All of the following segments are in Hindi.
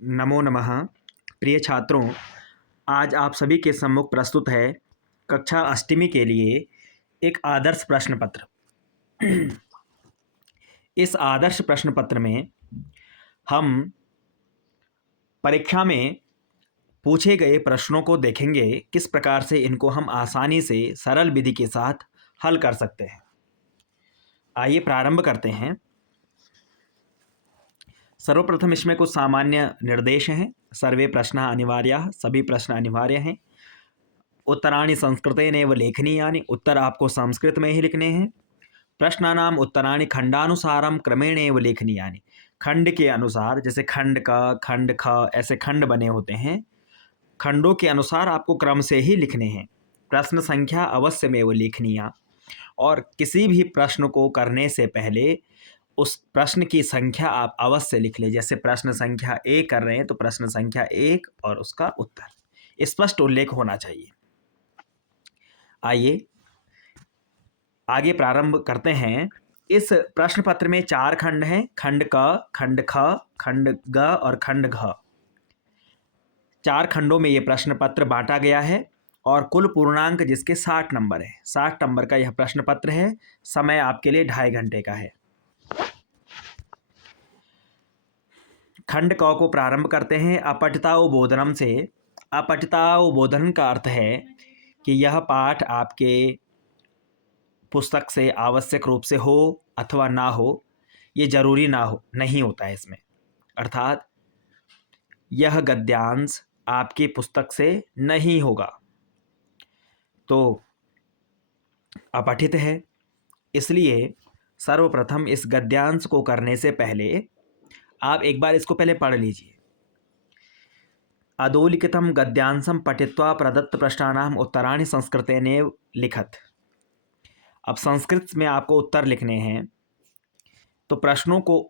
नमो नमः। प्रिय छात्रों, आज आप सभी के सम्मुख प्रस्तुत है कक्षा अष्टमी के लिए एक आदर्श प्रश्न पत्र। इस आदर्श प्रश्न पत्र में हम परीक्षा में पूछे गए प्रश्नों को देखेंगे, किस प्रकार से इनको हम आसानी से सरल विधि के साथ हल कर सकते हैं। आइए प्रारंभ करते हैं। सर्वप्रथम इसमें कुछ सामान्य निर्देश हैं। सर्वे प्रश्न अनिवार्य, सभी प्रश्न अनिवार्य हैं। उत्तराणि संस्कृतेनैव लेखनीयानि, उत्तर आपको संस्कृत में ही लिखने हैं। प्रश्नानाम उत्तराणि खंडानुसारम क्रमेणैव लेखनीयानि, खंड के अनुसार, जैसे खंड क, खंड ख, ऐसे खंड बने होते हैं, खंडों के अनुसार आपको क्रम से ही लिखने हैं। प्रश्न संख्या अवश्यमेव लेखनीया, और किसी भी प्रश्न को करने से पहले उस प्रश्न की संख्या आप अवश्य लिख लें। जैसे प्रश्न संख्या 1 कर रहे हैं तो प्रश्न संख्या 1 और उसका उत्तर स्पष्ट उल्लेख होना चाहिए। आइए आगे प्रारंभ करते हैं। इस प्रश्न पत्र में 4 खंड हैं, खंड क, खंड ख, खंड ग और खंड घ। 4 खंडों में ये प्रश्न पत्र बांटा गया है और कुल पूर्णांक जिसके 60 नंबर है। 60 नंबर का यह प्रश्न पत्र है। समय आपके लिए 2.5 घंटे का है। खंड क को प्रारंभ करते हैं अपठितावबोधनम से। अपठितावबोधन का अर्थ है कि यह पाठ आपके पुस्तक से आवश्यक रूप से हो अथवा ना हो, ये जरूरी ना हो, नहीं होता है इसमें। अर्थात यह गद्यांश आपकी पुस्तक से नहीं होगा, तो अपठित है। इसलिए सर्वप्रथम इस गद्यांश को करने से पहले आप एक बार इसको पहले पढ़ लीजिए। अधोलिखितम गद्यांशम पठित्वा प्रदत्त प्रश्नानाम उत्तराणि संस्कृतेनैव लिखत। अब संस्कृत में आपको उत्तर लिखने हैं, तो प्रश्नों को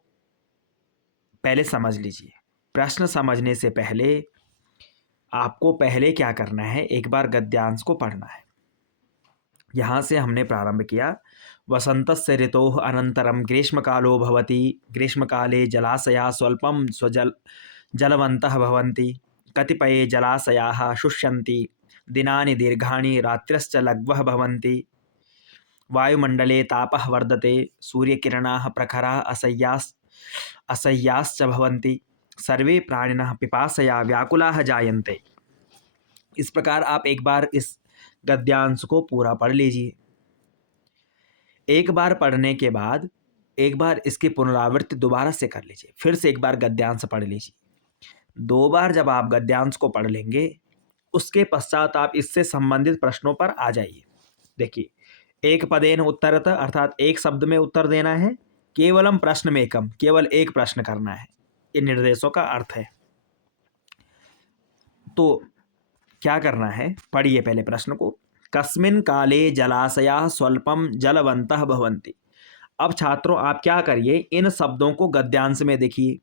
पहले समझ लीजिए। प्रश्न समझने से पहले आपको पहले क्या करना है, एक बार गद्यांश को पढ़ना है। यहाँ से हमने प्रारंभ किया। वसन्तस्य ऋतोः अनन्तरं ग्रीष्मकालो भवति, ग्रीष्मकाले जलाशयाः स्वल्पं जलवन्तः भवन्ति, कतिपये जलाशयाः शुष्यन्ति, दिनानि दीर्घाणि रात्रश्च लघवः भवन्ति, वायुमण्डले तापः वर्धते, सूर्यकिरणाः प्रखराः असह्याश्च भवन्ति, सर्वे प्राणिनः पिपासया व्याकुलाः जायन्ते। इस प्रकार आप एक बार इस गद्यांश को पूरा पढ़ लीजिए। एक बार पढ़ने के बाद एक बार इसकी पुनरावृत्ति दोबारा से कर लीजिए। फिर से एक बार गद्यांश पढ़ लीजिए। 2 बार जब आप गद्यांश को पढ़ लेंगे, उसके पश्चात आप इससे संबंधित प्रश्नों पर आ जाइए। देखिए, एक पदेन उत्तरत, अर्थात एक शब्द में उत्तर देना है। केवलम प्रश्न में एकम, केवल एक प्रश्न करना है। इन निर्देशों का अर्थ है। तो क्या करना है, पढ़िए पहले प्रश्न को। कस्मिन् काले जलाशयाः स्वल्पम जलवन्तः भवन्ति। अब छात्रों आप क्या करिए, इन शब्दों को गद्यांश में देखिए।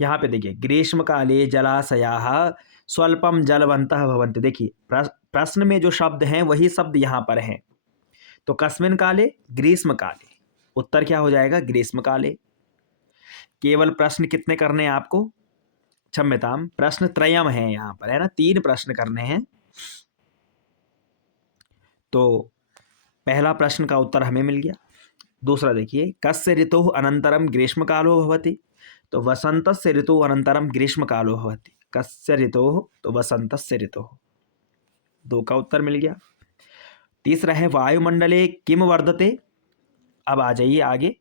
यहाँ पे देखिए, ग्रीष्मकाले जलाशयाः स्वल्पम जलवन्तः भवन्ति। देखिए, प्रश्न में जो शब्द हैं वही शब्द यहाँ पर हैं। तो कस्मिन् काले, ग्रीष्मकाले, उत्तर क्या हो जाएगा, ग्रीष्मकाले। केवल प्रश्न कितने करने हैं आपको, क्षम्यताम, प्रश्न त्रयम है यहाँ पर, है ना, 3 प्रश्न करने हैं। तो पहला प्रश्न का उत्तर हमें मिल गया। दूसरा देखिए, कस्य ऋतुः अनंतरम ग्रीष्मकालो भवति। तो वसन्तस्य ऋतुः अनंतरम ग्रीष्मकालो भवति। कस्य ऋतुः, तो वसन्तस्य ऋतुः। 2 का उत्तर मिल गया। तीसरा है वायुमंडले किम वर्धते। अब आ जाइए आगे।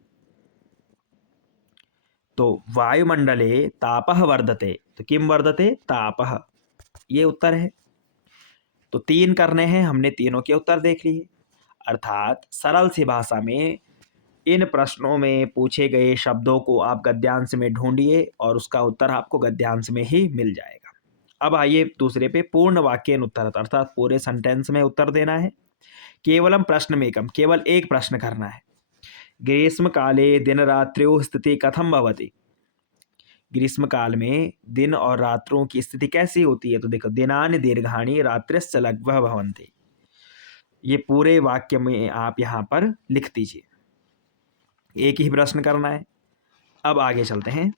तो वायुमंडले तापः वर्धते, तो किम वर्धते, तापः, ये उत्तर है। तो 3 करने हैं, हमने तीनों के उत्तर देख लिए। अर्थात सरल सी भाषा में इन प्रश्नों में पूछे गए शब्दों को आप गद्यांश में ढूंढिए और उसका उत्तर आपको गद्यांश में ही मिल जाएगा। अब आइए दूसरे पे, पूर्ण वाक्येन उत्तर, अर्थात पूरे सेंटेंस में उत्तर देना है। केवलम प्रश्न में एकम, केवल एक प्रश्न करना है। ग्रीष्म काले दिन रात्र्योः स्थिति कथम भवति। ग्रीष्म काल में दिन और रात्रों की स्थिति कैसी होती है। तो देखो, दिनानि दीर्घाणि रात्रिश्च लघवः भवन्ति। ये पूरे वाक्य में आप यहाँ पर लिख दीजिए। एक ही प्रश्न करना है। अब आगे चलते हैं।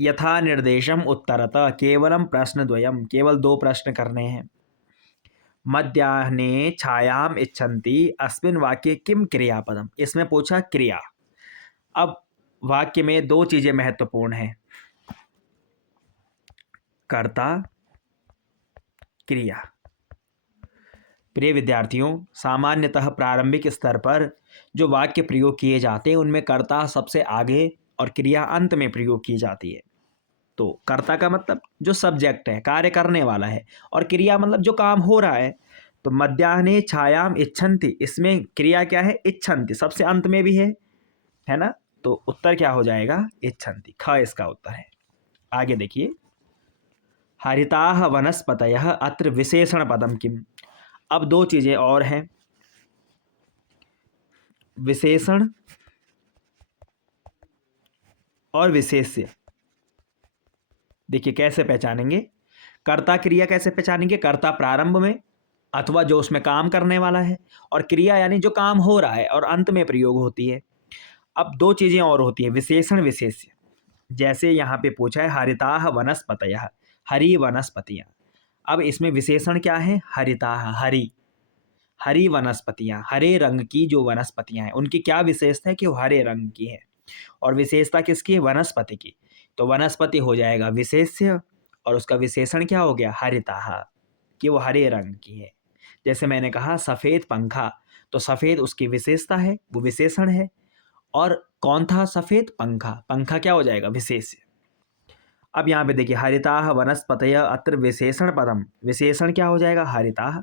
यथा निर्देशम उत्तरत, केवलम प्रश्नद्वयम, केवल 2 प्रश्न करने हैं। मध्याह्ने छायाम इच्छन्ति अस्मिन् वाक्ये किम क्रियापदम, इसमें पूछा क्रिया। अब वाक्य में 2 चीजें महत्वपूर्ण हैं, कर्ता, क्रिया। प्रिय विद्यार्थियों, सामान्यतः प्रारंभिक स्तर पर जो वाक्य प्रयोग किए जाते हैं उनमें कर्ता सबसे आगे और क्रिया अंत में प्रयोग की जाती है। तो कर्ता का मतलब जो सब्जेक्ट है, कार्य करने वाला है, और क्रिया मतलब जो काम हो रहा है। तो मध्याह्ने छायाम इच्छन्ति, इसमें क्रिया क्या है? इच्छन्ति, सबसे अंत में भी है ना। तो उत्तर क्या हो जाएगा? इच्छन्ति, ख इसका उत्तर है। आगे देखिए, हरिताः वनस्पतयः अत्र विशेषण पदम किम। अब 2 चीजें और हैं, विशेषण और विशेष्य। देखिए कैसे पहचानेंगे, कर्ता क्रिया कैसे पहचानेंगे? कर्ता प्रारंभ में अथवा जो उसमें काम करने वाला है, और क्रिया यानी जो काम हो रहा है और अंत में प्रयोग होती है। अब 2 चीजें और होती है, विशेषण विशेष्य। जैसे यहाँ पे पूछा है हरिताः वनस्पतयः, हरी वनस्पतियाँ। अब इसमें विशेषण क्या है? हरिताः, हरी, हरी वनस्पतियाँ, हरे रंग की जो वनस्पतियाँ हैं उनकी क्या विशेषता है? कि वो हरे रंग की है। और विशेषता किसकी है? वनस्पति की। तो वनस्पति हो जाएगा विशेष्य, और उसका विशेषण क्या हो गया? हरिताः, कि वो हरे रंग की है। जैसे मैंने कहा सफ़ेद पंखा, तो सफ़ेद उसकी विशेषता है, वो विशेषण है। और कौन था? सफ़ेद पंखा, पंखा क्या हो जाएगा? विशेष्य। अब यहाँ पे देखिए, हरिताः वनस्पतयः अत्र विशेषण पदम, विशेषण क्या हो जाएगा? हरिताः।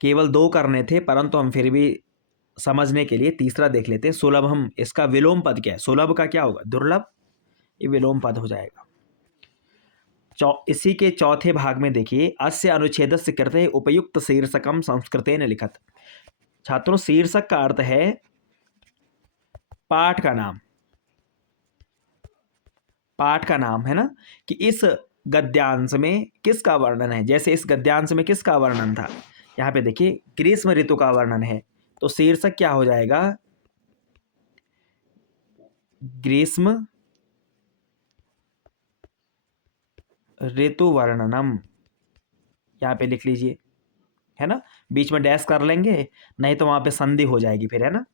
केवल 2 करने थे, परंतु हम फिर भी समझने के लिए तीसरा देख लेते हैं, सुलभम। इसका विलोम पद क्या है? सुलभ का क्या होगा? दुर्लभ, ये विलोम पद हो जाएगा। इसी के चौथे भाग में देखिए, अस्य अनुच्छेदस्य कृते उपयुक्त शीर्षकम संस्कृतेन लिखत। छात्रों, शीर्षक का अर्थ है पाठ का नाम, पाठ का नाम है ना, कि इस गद्यांश में किसका वर्णन है। जैसे इस गद्यांश में किसका वर्णन था? यहाँ पे देखिए ग्रीष्म ऋतु का वर्णन है, तो शीर्षक क्या हो जाएगा? ग्रीष्म ऋतु वर्णनम, यहाँ पे लिख लीजिए, है ना। बीच में डैश कर लेंगे, नहीं तो वहां पे संधि हो जाएगी फिर, है ना।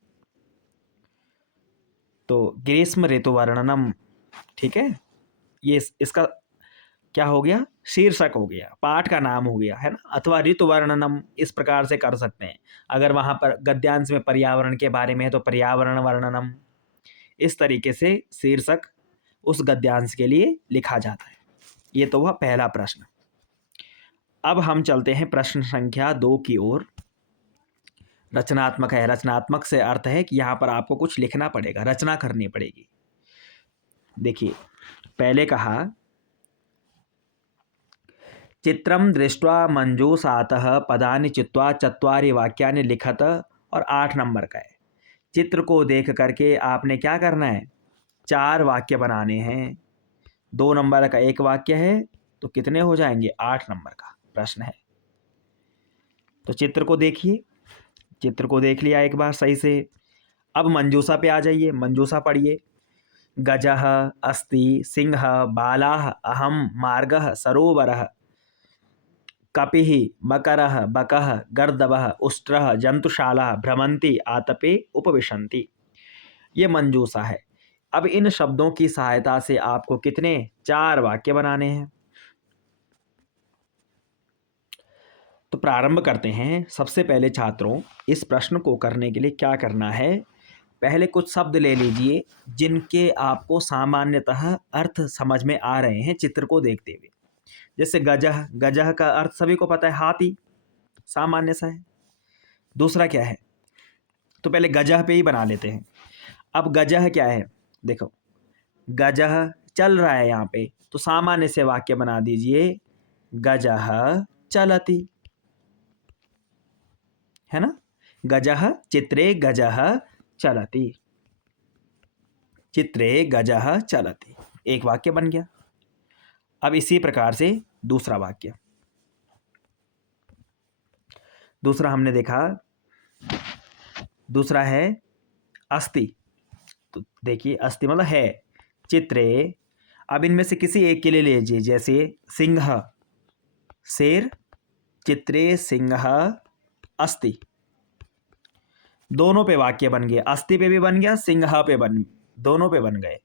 तो ग्रीष्म ऋतु वर्णनम, ठीक है। ये इसका क्या हो गया? शीर्षक हो गया, पाठ का नाम हो गया, है ना। अथवा ऋतु वर्णनम, इस प्रकार से कर सकते हैं। अगर वहां पर गद्यांश में पर्यावरण के बारे में है तो पर्यावरण वर्णनम। इस तरीके से शीर्षक उस गद्यांश के लिए लिखा जाता है। ये तो हुआ पहला प्रश्न। अब हम चलते हैं प्रश्न संख्या 2 की ओर। रचनात्मक है। रचनात्मक से अर्थ है कि यहाँ पर आपको कुछ लिखना पड़ेगा, रचना करनी पड़ेगी। देखिए, पहले कहा चित्रम दृष्ट्वा मंजूषातः पदानि चित्वा चत्वारि वाक्यानि लिखत, और 8 नंबर का है। चित्र को देख करके आपने क्या करना है? 4 वाक्य बनाने हैं। 2 नंबर का एक वाक्य है, तो कितने हो जाएंगे? 8 नंबर का प्रश्न है। तो चित्र को देखिए, चित्र को देख लिया एक बार सही से। अब मंजूषा पे आ जाइए, मंजूषा पढ़िए। गजः अस्ति, सिंह, बालाः, अहं, मार्गः, सरोवरः, कपिः, मकरः, बकः, गर्दभः, उष्ट्रः, जंतुशालाः भ्रमन्ति, आतपे उपविशन्ति। ये मंजूषा है। अब इन शब्दों की सहायता से आपको कितने? 4 वाक्य बनाने हैं। तो प्रारंभ करते हैं। सबसे पहले छात्रों, इस प्रश्न को करने के लिए क्या करना है? पहले कुछ शब्द ले लीजिए जिनके आपको सामान्यतः अर्थ समझ में आ रहे हैं चित्र को देखते हुए। जैसे गजह, गजह का अर्थ सभी को पता है, हाथी, सामान्य सा है। दूसरा क्या है? तो पहले गजह पे ही बना लेते हैं। अब गजह क्या है? देखो, गजह चल रहा है यहाँ पे, तो सामान्य से वाक्य बना दीजिए, गजह चलति, है ना। गजह चित्रे गजह चलति, चित्रे गजह चलति, एक वाक्य बन गया। अब इसी प्रकार से दूसरा वाक्य, दूसरा हमने देखा, दूसरा है अस्ति, तो देखिए अस्ति मतलब है, चित्रे। अब इनमें से किसी एक के लिए लीजिए, जैसे सिंह, शेर, चित्रे सिंह अस्ति, दोनों पे वाक्य बन गए, अस्ति पे भी बन गया, सिंह पे बन, दोनों पे बन गए।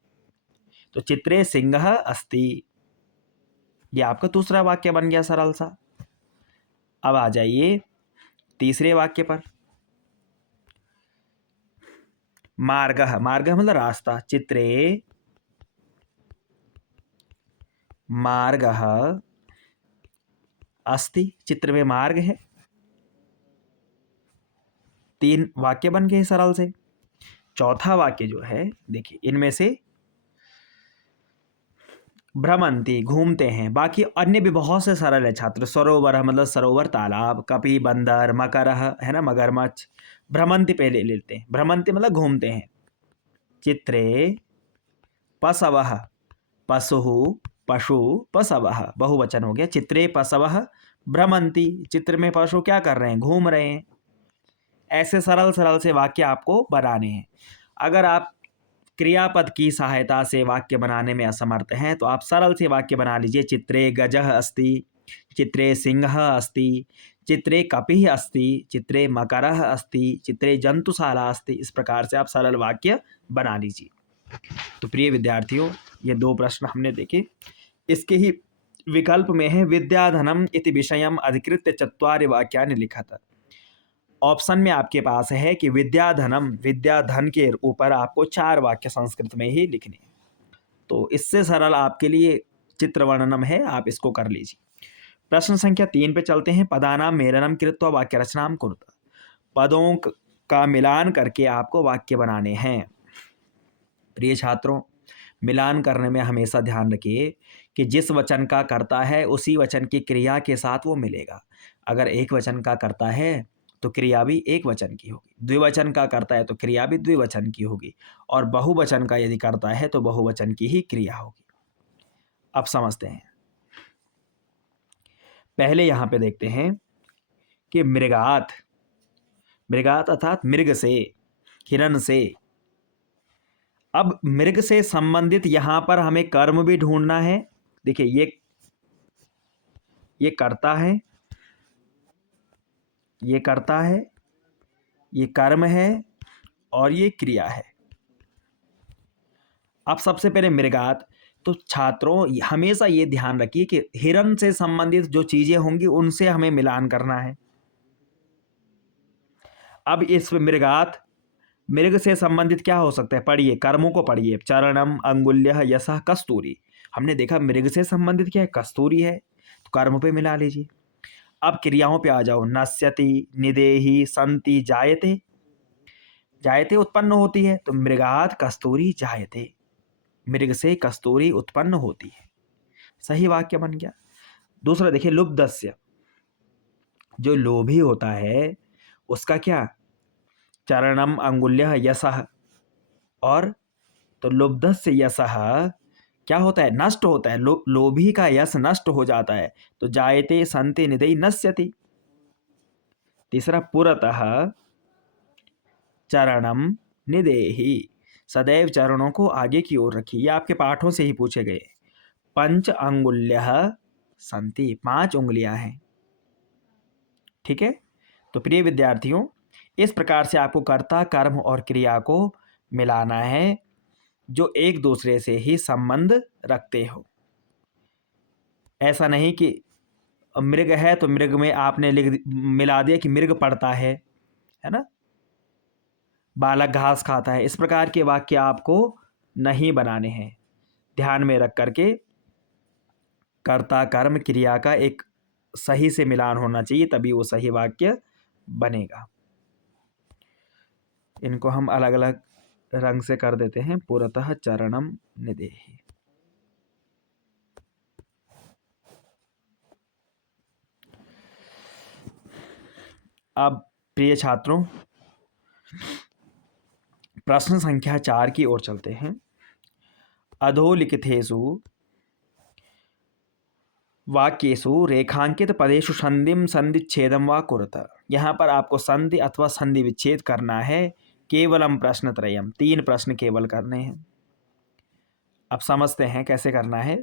तो चित्रे सिंह अस्ति, ये आपका दूसरा वाक्य बन गया सरल सा। अब आ जाइए तीसरे वाक्य पर। मार्गः, मार्गः मतलब रास्ता, चित्रे मार्गः अस्ति, चित्र में मार्ग है। तीन वाक्य बन गए सरल से। चौथा वाक्य जो है देखिए, इनमें से भ्रमंती घूमते हैं, बाकी अन्य भी बहुत से सरल है छात्र। सरोवर मतलब सरोवर, तालाब, कपि बंदर, मकरः है ना मगरमच्छ। भ्रमंती पहले लेते हैं, भ्रमंती मतलब घूमते हैं। चित्रे पशवः, पशुः पशु, पशवः बहुवचन हो गया। चित्रे पशवः भ्रमंती, चित्र में पशु क्या कर रहे हैं, घूम रहे हैं। ऐसे सरल सरल से वाक्य आपको बनाने हैं। अगर आप क्रियापद की सहायता से वाक्य बनाने में असमर्थ हैं तो आप सरल से वाक्य बना लीजिए। चित्रे गजः अस्ति, चित्रे सिंहः अस्ति, चित्रे कपिः अस्ति, चित्रे मकरः अस्ति, चित्रे जंतुशाला अस्ति। इस प्रकार से आप सरल वाक्य बना लीजिए। तो प्रिय विद्यार्थियों, ये दो प्रश्न हमने देखे। इसके ही विकल्प में है विद्याधनम इति विषयम अधिकृत्य चत्वारि वाक्यानि लिखत। ऑप्शन में आपके पास है कि विद्याधनम, विद्याधन के ऊपर आपको 4 वाक्य संस्कृत में ही लिखने हैं। तो इससे सरल आपके लिए चित्र वर्णनम है, आप इसको कर लीजिए। प्रश्न संख्या 3 पे चलते हैं। पदानाम मेलनम कृत्वा वाक्य रचनाम कुरुत। पदों का मिलान करके आपको वाक्य बनाने हैं। प्रिय छात्रों, मिलान करने में हमेशा ध्यान रखिए कि जिस वचन का करता है उसी वचन की क्रिया के साथ वो मिलेगा। अगर एक वचन का करता है तो क्रिया भी एक वचन की होगी, द्विवचन का करता है तो क्रिया भी द्विवचन की होगी, और बहुवचन का यदि करता है तो बहुवचन की ही क्रिया होगी। अब समझते हैं। पहले यहां पे देखते हैं कि मृगात, मृगात अर्थात मृग से, हिरण से। अब मृग से संबंधित यहां पर हमें कर्म भी ढूंढना है। देखिए ये करता है, ये करता है, ये कर्म है और ये क्रिया है। अब सबसे पहले मृगात, तो छात्रों हमेशा ये ध्यान रखिए कि हिरण से संबंधित जो चीजें होंगी उनसे हमें मिलान करना है। अब इस मृगात, मृग से संबंधित क्या हो सकता है, पढ़िए कर्मों को पढ़िए। चरणम अंगुल्यः यशः कस्तूरी, हमने देखा मृग से संबंधित क्या है, कस्तूरी है, तो कर्म पे मिला लीजिए। अब क्रियाओं पे आ जाओ। नश्यति, निदेहि, संति, जायते, जायते उत्पन्न होती है, तो मृगात कस्तूरी जायते, मृग से कस्तूरी उत्पन्न होती है। सही वाक्य बन गया। दूसरा देखिए लुब्धस्य, जो लोभी होता है उसका क्या, चरणम अंगुल्यः यशः, और तो लुब्धस्य यशः क्या होता है, नष्ट होता है। लोभी का यश नष्ट हो जाता है, तो जायते संति निधि नश्यति। तीसरा पुरतः चरणम निदेहि, सदैव चरणों को आगे की ओर रखिए। ये आपके पाठों से ही पूछे गए। पंच अंगुल्यः संति, 5 उंगलियां हैं। ठीक है। तो प्रिय विद्यार्थियों, इस प्रकार से आपको कर्ता, कर्म और क्रिया को मिलाना है जो एक दूसरे से ही संबंध रखते हो। ऐसा नहीं कि मृग है तो मृग में आपने मिला दिया कि मृग पढ़ता है ना, बालक घास खाता है। इस प्रकार के वाक्य आपको नहीं बनाने हैं। ध्यान में रख करके कर्ता, कर्म, क्रिया का एक सही से मिलान होना चाहिए, तभी वो सही वाक्य बनेगा। इनको हम अलग अलग रंग से कर देते हैं। पुरतः चरणम निदेहि। अब प्रिय छात्रों, प्रश्न संख्या 4 की ओर चलते हैं। अधोलिखितेषु वाक्येषु रेखांकित पदेषु संधिम संधिच्छेदम वा कुरुत। यहाँ पर आपको संधि अथवा संधि विच्छेद करना है केवलम प्रश्नत्रयम, 3 प्रश्न केवल करने हैं। अब समझते हैं कैसे करना है।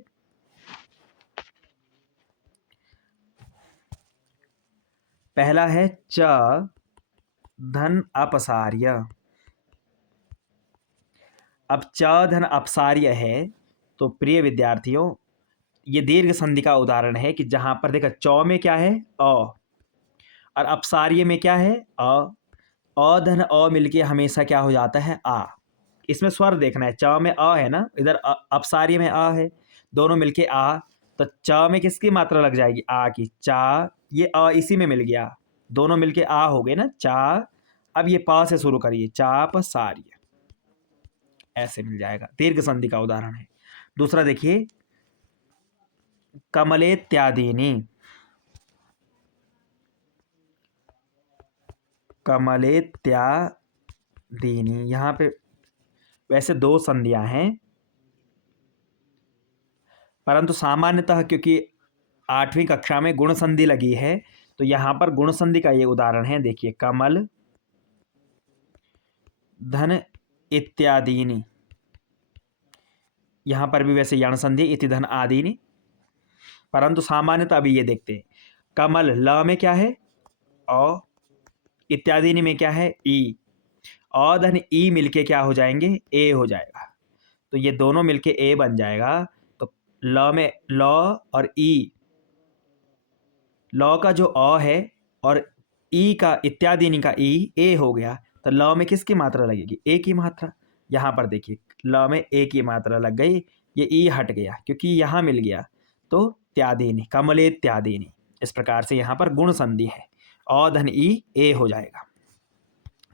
पहला है च धन अपसार्य। अब च धन अपसार्य है तो प्रिय विद्यार्थियों, ये दीर्घ संधि का उदाहरण है कि जहां पर देखा चौ में क्या है अ, और अपसार्य में क्या है अ धन अ मिलके हमेशा क्या हो जाता है आ। इसमें स्वर देखना है, च में अ है ना, इधर अपसार्य में अ है, दोनों मिलके आ। तो च में किसकी मात्रा लग जाएगी, आ की, चा, ये अ इसी में मिल गया, दोनों मिलके आ हो गए ना, चा। अब ये पा से शुरू करिए, चाप सार्य, ऐसे मिल जाएगा, दीर्घ संधि का उदाहरण है। दूसरा देखिए कमलेत्यादीनि, कमलेत्यादीनि, यहाँ पे वैसे 2 संधियां हैं, परंतु सामान्यतः क्योंकि 8वीं कक्षा में गुण संधि लगी है तो यहाँ पर गुण संधि का ये उदाहरण है। देखिए कमल धन इत्यादीनि, यहाँ पर भी वैसे यण संधि इति धन आदीनि, परंतु सामान्यतः अभी ये देखते हैं, कमल ल में क्या है अ, इत्यादीनि में क्या है ई, अ धन ई मिलके क्या हो जाएंगे, ए हो जाएगा, तो ये दोनों मिलके ए बन जाएगा। तो ल में ल और ई, ल का जो अ है और ई का इत्यादि का ई, ए हो गया, तो ल में किसकी मात्रा लगेगी, ए की मात्रा। यहाँ पर देखिए ल में ए की मात्रा लग गई, ये ई हट गया क्योंकि यहाँ मिल गया, तो त्यादीनि, कमले त्यादीनि, इस प्रकार से यहाँ पर गुण संधि है, अ धन ई ए हो जाएगा।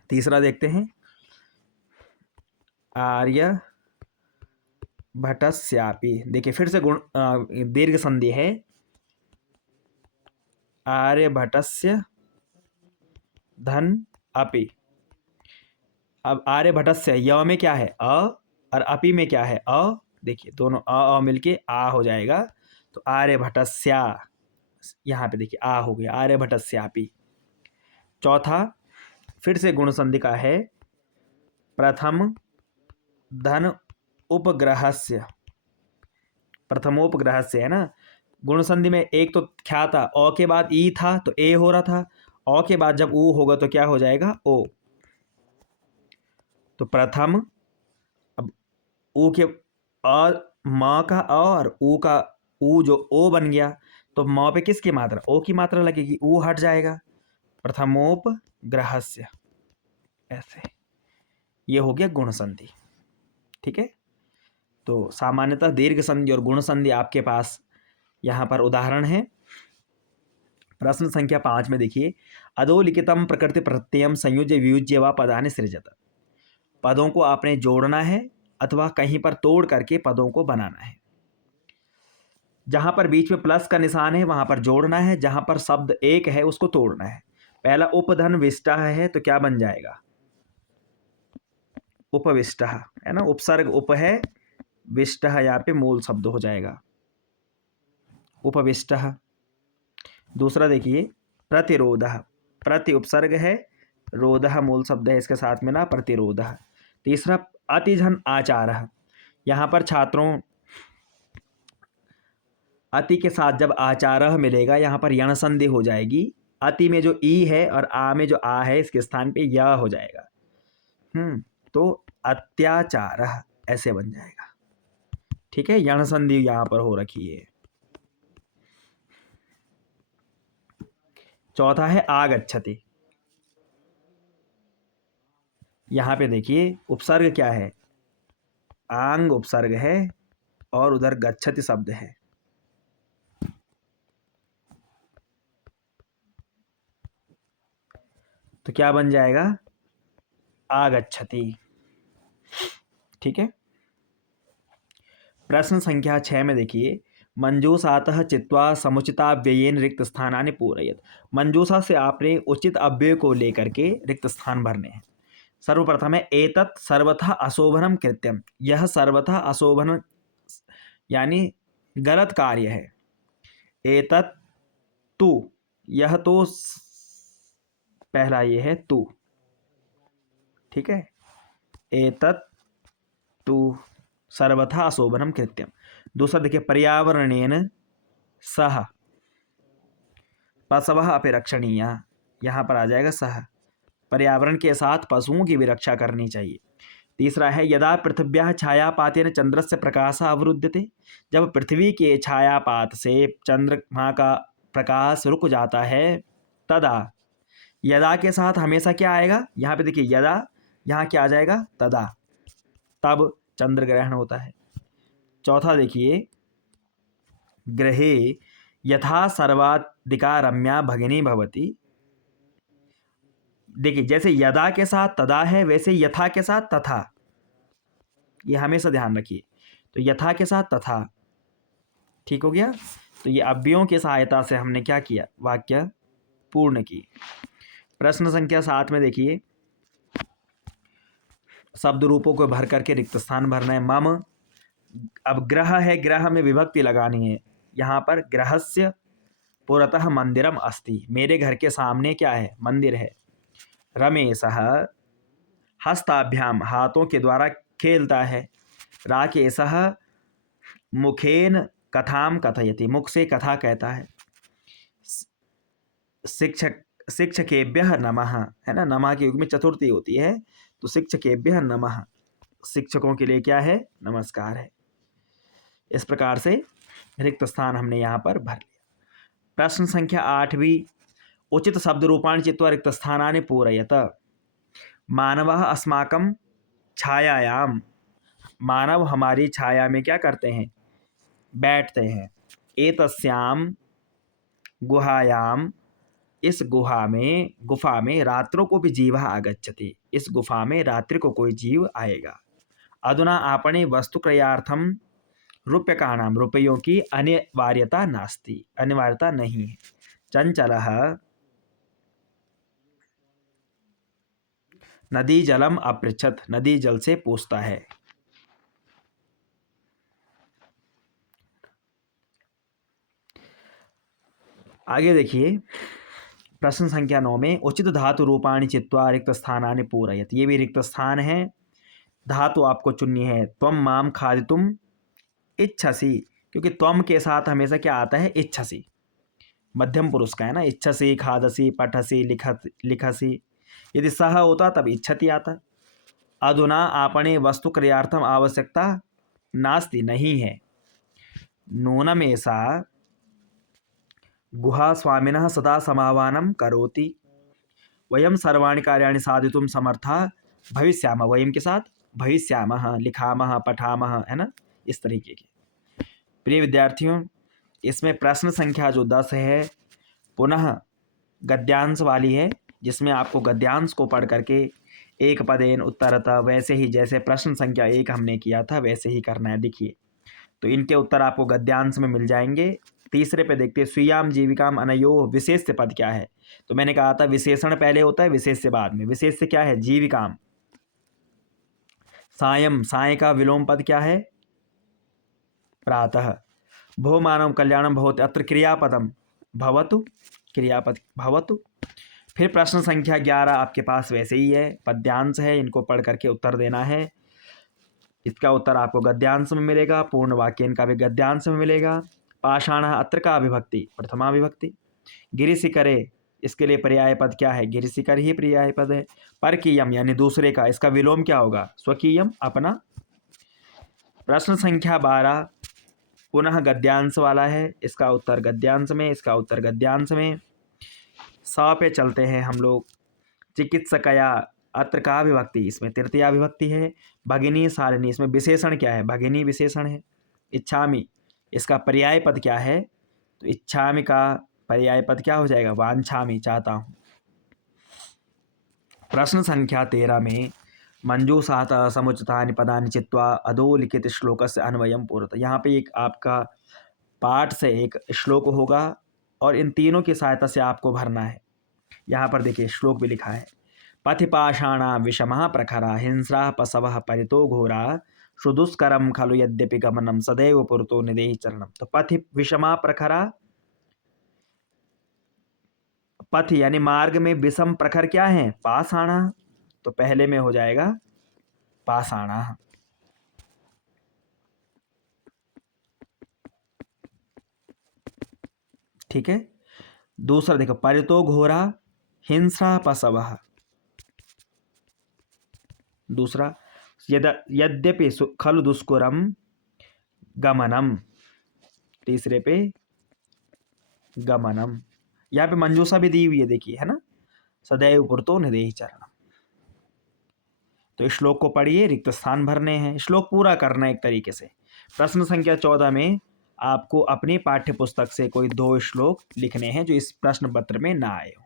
तीसरा देखते हैं आर्य भटस्यापि, देखिए फिर से गुण दीर्घ संधि है, आर्यभटस्य धन अपि। अब आर्यभटस्य य में क्या है अ और अपि में क्या है अ, देखिए दोनों अ मिलके आ हो जाएगा, तो आर्यभटस्या, यहाँ पे देखिए आ हो गया, आर्यभटस्यापि। चौथा फिर से गुण संधि का है, प्रथम धन उपग्रहस्य, प्रथमोपग्रहस्य है ना, गुण संधि में एक तो क्या था, अ के बाद ई था तो ए हो रहा था, अ के बाद जब ऊ होगा तो क्या हो जाएगा ओ, तो प्रथम, अब ऊ के अ, म का अ और ऊ का ऊ जो ओ बन गया, तो म पे किसकी मात्रा, ओ की मात्रा लगेगी, ऊ हट जाएगा, प्रथमोपग्रहस्य, ऐसे ये हो गया गुण संधि। ठीक है, तो सामान्यतः दीर्घ संधि और गुण संधि आपके पास यहाँ पर उदाहरण है। प्रश्न संख्या 5 में देखिए, अधोलिखितम प्रकृति प्रत्ययम संयुज्य वियुज्य व पदानि सृजत, पदों को आपने जोड़ना है अथवा कहीं पर तोड़ करके पदों को बनाना है। जहां पर बीच में प्लस का निशान है वहां पर जोड़ना है, जहां पर शब्द एक है उसको तोड़ना है। पहला उपधन विष्टः है तो क्या बन जाएगा, उपविष्टः है ना, उपसर्ग उप है, विष्टः यहाँ पे मूल शब्द हो जाएगा, उपविष्टः। दूसरा देखिए प्रतिरोधः, प्रति उपसर्ग है, रोधः मूल शब्द है, इसके साथ में ना प्रतिरोधः। तीसरा अतिजन आचारः, यहाँ पर छात्रों अति के साथ जब आचारः मिलेगा यहाँ पर यण संधि हो जाएगी, अति में जो ई है और आ में जो आ है इसके स्थान पे य हो जाएगा, तो अत्याचारः ऐसे बन जाएगा। ठीक है, यण संधि यहाँ पर हो रखी है। चौथा है आगच्छति, यहाँ पे देखिए उपसर्ग क्या है, आंग उपसर्ग है और उधर गच्छति शब्द है, तो क्या बन जाएगा आगच्छति। ठीक है, प्रश्न संख्या 6 में देखिए, मंजूषातः चित्वा समुचिता व्ययेन रिक्त स्थानानि पूरयत, मंजूषा से आपने उचित अव्यय को लेकर के रिक्त स्थान भरने हैं। सर्वप्रथम है एतत् सर्वथा अशोभनम कृत्यम, यह सर्वथा अशोभन यानी गलत कार्य है। एतत् तु, यह तो पहला ये है तू, ठीक है। एतत् तु सर्वथा अशोभनम कृत्यम। दूसरा देखिए, पर्यावरणेन सह पशवः अपि रक्षणीया, यहाँ पर आ जाएगा सह, पर्यावरण के साथ पशुओं की भी रक्षा करनी चाहिए। तीसरा है, यदा पृथिव्याः छायापातेन चंद्रस्य प्रकाशः अवरुध्यते, जब पृथ्वी के छायापात से चंद्रमा का प्रकाश रुक जाता है, तदा, यदा के साथ हमेशा क्या आएगा, यहाँ पे देखिए यदा, यहाँ क्या आ जाएगा, तदा, तब चंद्र ग्रहण होता है। चौथा देखिए, ग्रहे यथा सर्वाधिका रम्या भगिनी भवति। देखिए जैसे यदा के साथ तदा है, वैसे यथा के साथ तथा, ये हमेशा ध्यान रखिए। तो यथा के साथ तथा, ठीक हो गया। तो ये अव्ययों की सहायता से हमने क्या किया, वाक्य पूर्ण की। प्रश्न संख्या 7 में देखिए, शब्द रूपों को भर करके रिक्त स्थान भरना है। मम, अब ग्रह है, ग्रह में विभक्ति लगानी है। यहाँ पर गृहस्य पुरतः मंदिरम अस्ति, मेरे घर के सामने क्या है, मंदिर है। रमेशः हस्ताभ्याम, हाथों के द्वारा खेलता है। राकेशः मुखेन कथाम कथयति, मुख से कथा कहता है। शिक्षक शिक्षकेभ्यः नमः, है ना, नमः के युग में चतुर्थी होती है, तो शिक्षकेभ्यः नमः, शिक्षकों के लिए क्या है, नमस्कार है। इस प्रकार से रिक्त स्थान हमने यहाँ पर भर लिया। प्रश्न संख्या 8 भी, उचित शब्द रूपाणि चित्वा रिक्त स्थानानि पूरयत। मानवः अस्माकं छायायाम, मानव हमारी छाया में क्या करते हैं, बैठते हैं। एतस्याम गुहायाम, इस गुफा में रात्रों को भी जीवः आगच्छति, इस गुफा में रात्रि को कोई जीव आएगा। अधुना आपणे वस्तुक्रयार्थम रूप्यकाणां, रुपयों की अनिवार्यता नास्ति, अनिवार्यता नहीं है। चंचलः नदी जलम अपृच्छत, नदी जल से पूछता है। आगे देखिए, प्रश्न संख्या 9 में, उचित धातु रूपाणि चित्वा रिक्त स्थानानि पूरयत, ये भी रिक्त स्थान है। धातु आपको चुननी है। त्वम माम खादितुम इच्छसि, क्योंकि त्वम के साथ हमेशा क्या आता है, इच्छसि, मध्यम पुरुष का है ना। इच्छसि, खादसि, पठसि, लिखसि, यदि सह होता तब इच्छति आता। अधुना आपणे वस्तु क्रियार्थम आवश्यकता नास्ति, नहीं है। नूनमेषा गुहा स्वामिनः सदा समावानं करोति, वयम सर्वाणि कार्याणि साधितुं समर्था भविष्यामः, वयम के साथ भविष्यामः, लिखामः, पठामः, है ना, इस तरीके के। प्रिय विद्यार्थियों, इसमें प्रश्न संख्या जो 10 है, पुनः गद्यांश वाली है, जिसमें आपको गद्यांश को पढ़ करके एक पदेन उत्तरतः, वैसे ही जैसे प्रश्न संख्या 1 हमने किया था वैसे ही करना है। देखिए, तो इनके उत्तर आपको गद्यांश में मिल जाएंगे। तीसरे पे देखते हैं, स्वीयाम जीविकाम अनयो विशेष्य पद क्या है। तो मैंने कहा था विशेषण पहले होता है, विशेष्य बाद में। विशेष्य क्या है, जीविकाम। सायं, साय का विलोम पद क्या है, प्रातः। भो मानव कल्याणम भवतु, अत्र क्रियापदम भवतु, क्रियापद भवतु। फिर प्रश्न संख्या 11 आपके पास वैसे ही है, पद्यांश है, इनको पढ़ करके उत्तर देना है। इसका उत्तर आपको गद्यांश में मिलेगा, पूर्ण वाक्य इनका भी गद्यांश में मिलेगा। पाषाण, अत्र का विभक्ति प्रथमा विभक्ति। गिरिशिखरे, इसके लिए पर्याय पद क्या है, गिरिशिखर ही पर्याय पद है। परकीयम यानी दूसरे का, इसका विलोम क्या होगा, स्वकीयम, अपना। प्रश्न संख्या 12 पुनः गद्यांश वाला है, इसका उत्तर गद्यांश में, इसका उत्तर गद्यांश में। 100 पे चलते हैं हम लोग। चिकित्सकया, अत्र का विभक्ति, इसमें तृतीया विभक्ति है। भगिनी सारिणी, इसमें विशेषण क्या है, भगिनी विशेषण है। इच्छामि, इसका पर्याय पद क्या है, तो इच्छामि का पर्याय पद क्या हो जाएगा, वांछामि, चाहता हूँ। प्रश्न संख्या 13 में, मंजूषात समुचितानि पदानि चित्वा अधोलिखित श्लोकस्य अन्वयं पूरत, यहाँ पे एक आपका पाठ से एक श्लोक होगा और इन तीनों की सहायता से आपको भरना है। यहाँ पर देखिए श्लोक भी लिखा है, पथिपाषाणा विषमः प्रखरा हिंस्रा पशवः परितो घोरा सुदुष्करम खलु यद्यपि गमनम सदैव पुरतो निदेहि चरणम। तो पथि विषमा प्रखरा, पथ यानी मार्ग में, विषम प्रखर क्या है, पाषाणा, तो पहले में हो जाएगा पाषाणः। ठीक है। दूसरा देखो, परितो घोरा हिंसा पशवः। दूसरा, यद्यपि खलु दुष्करम गमनम। तीसरे पे गमनम। यहाँ पे मंजूषा भी दी हुई है, देखिए, है ना, सदैव पुरतो निदेहि चरणम। तो श्लोक को पढ़िए, रिक्त स्थान भरने हैं, श्लोक पूरा करना है एक तरीके से। प्रश्न संख्या 14 में आपको अपनी पाठ्य पुस्तक से कोई 2 श्लोक लिखने हैं जो इस प्रश्न पत्र में ना आए हो।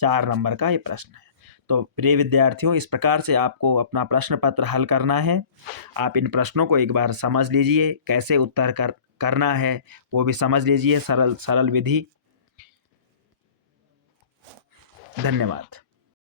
4 नंबर का ये प्रश्न है। तो प्रिय विद्यार्थियों, इस प्रकार से आपको अपना प्रश्न पत्र हल करना है। आप इन प्रश्नों को एक बार समझ लीजिए, कैसे उत्तर करना है वो भी समझ लीजिए, सरल सरल विधि। धन्यवाद।